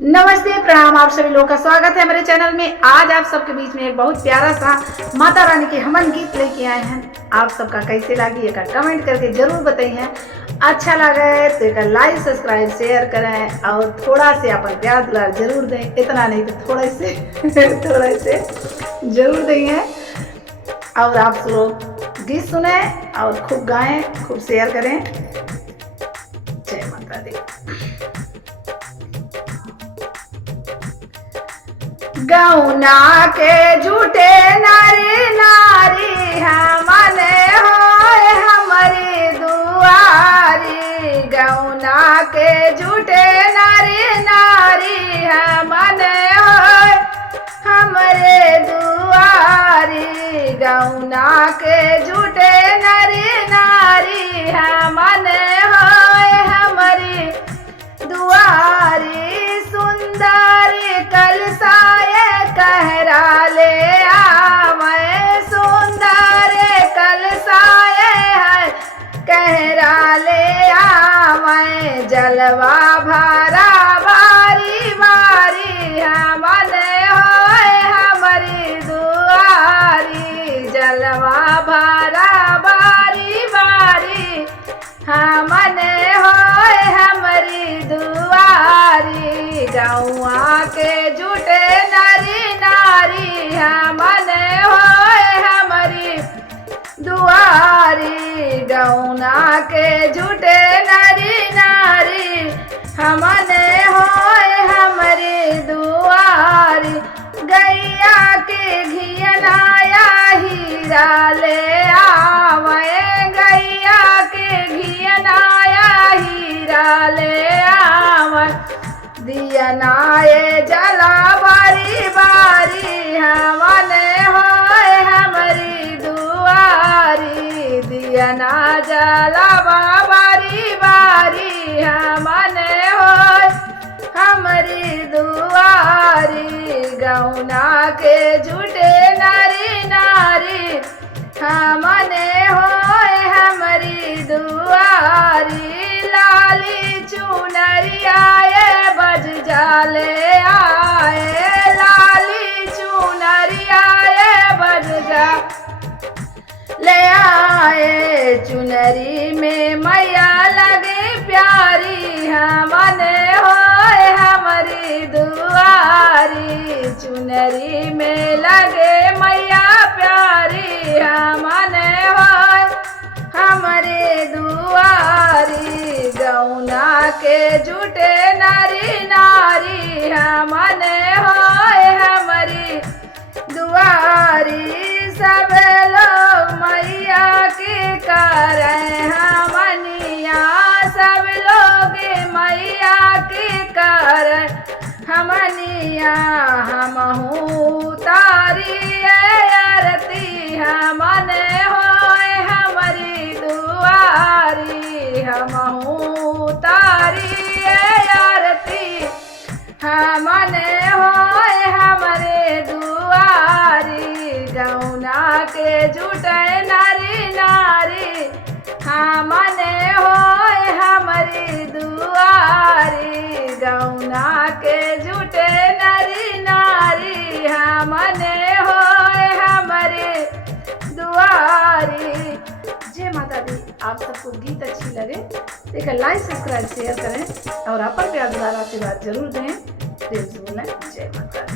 नमस्ते प्रणाम, आप सभी लोगों का स्वागत है मेरे चैनल में। आज आप सबके बीच में एक बहुत प्यारा सा माता रानी के हवन गीत लेके आए हैं। आप सबका कैसे लगी एक कमेंट करके जरूर बताइए। अच्छा लगा है तो एक लाइक सब्सक्राइब शेयर करें और थोड़ा से अपन प्यार दुलार जरूर दें। इतना नहीं तो थोड़े से थोड़े से जरूर देंगे। और आप लोग गीत सुने और खूब गाएं, खूब शेयर करें। जय माता दी। गौना के झूठे नारी नारी हमन होए हमारी दुआरी। गौना के झूठे नारी नारी हमन होए हमारे दुआरी। गौना के झूठे नारी नारी हमन होए हमारी दुआरी। सुंदरी कलसाए कहरा ले आवे, सुंदर कलसाए है कहरा ले आवे। जलवा भरा बारी बारी हमन होए हमारी दुआरी। जलवा भरा बारी बारी हमन होए हमारी दुआरी। गौआ के झूठे नारी नारी हमन होए हमारी दुआरी। गौना के झूठे नारी नारी हमन होए हमारी दुआरी। गैया के घियनाया हीरा ले आवे, गैया के घियनाया हीरा ले आवे। दियनाए जला बारी बारी हमन होए हमारी दुआरी। दियना जला बारी बारी हमन होए हमारी दुआरी। गौना के झूठे नारी नारी हमन होए हमारी दुआरी। लाली चुनरियाए बज जाले आए, लाली चुनरियाए बज जा ले आए। चुनरी में मैया लगे प्यारी हमन होए हमारी दुआरी। चुनरी में लगे मैया प्यारी हमन होए हमारे दुआरी। गौना के झूठे नारी नारी हमन होए हमारी दुआरी। सब लोग मैया की करें हमनिया, सब लोग मैया की करें हमनिया। हमहू तारी आरती हमन होए हमारी दुआरी। हमहू तारी आरती हमन होए हमारे दुआरी। गौना के झूठे नारी नारी हमन होए हमारी दुआरी। गौना के झूठे नारी नारी हमन होए हमारे दुआरी। जय माता दी। आप सबको गीत अच्छी लगे तो एक लाइक सब्सक्राइब शेयर करें और अपन प्यार दुलार आशीर्वाद जरूर दें। प्रेम से बोलें जय माता दी।